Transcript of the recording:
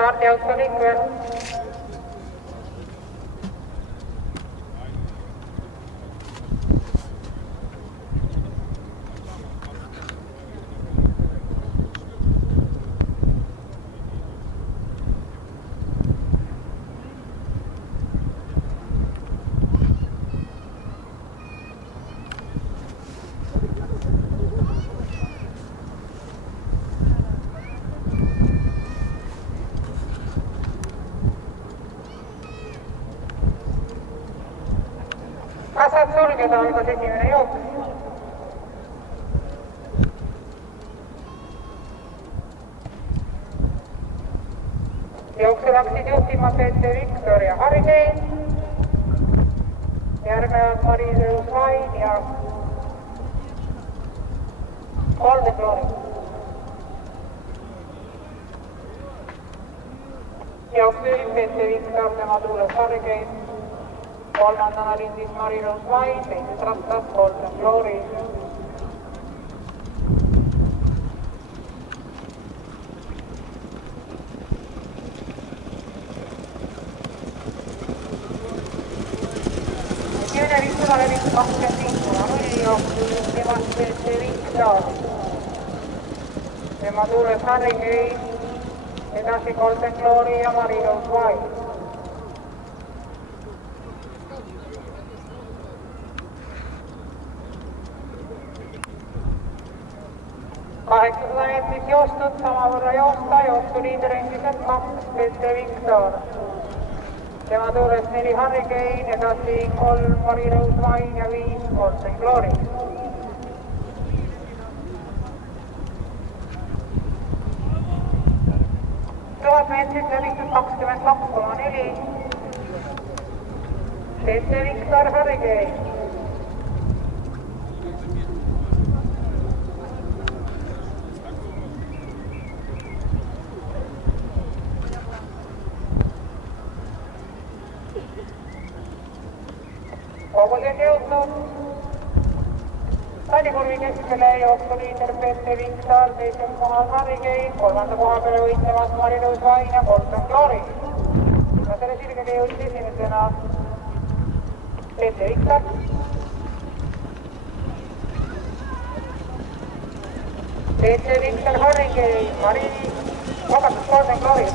Stardiauto liikvel. Kasad sulgeda, algas esimene jooks. Jooksu läksid juhtima Peeter Viktor ja Harri Keen. Järgnevad Maris Vain ja Golden Glory. Jooksu juhib Peeter Viktor, tema tuules Harri Keen. Kolmandana lindis Marilus Vain, teises rattas Golden Glory. Esimene Viksula levib 25,0 jooksu juhtimas Peeter Viktor. Tema tuules Harri Keen, edasi Golden Glory ja Marilus Vain. 800 meetrit joostud, sama võrra joosta, jooksu liider endiselt 2 Peeter Viktor. Tema tuules 4 Harri Keen, edasi 3 Marilus Vain ja 5 Golden Glory. Tuhat meetrit levitud 22,4. Peeter Viktor, Harri Keen. Kogused jõudnud Tallikurvi keskele jooksu liider Peeter Viktor, teisel kohal Harri Keen, kolmanda koha peale võitlemas Marilus Vain ja Golden Glory. Ja selle sirgega jõudis esimesena Peeter Viktor. Peeter Viktor, Harri Keen, Golden Glory.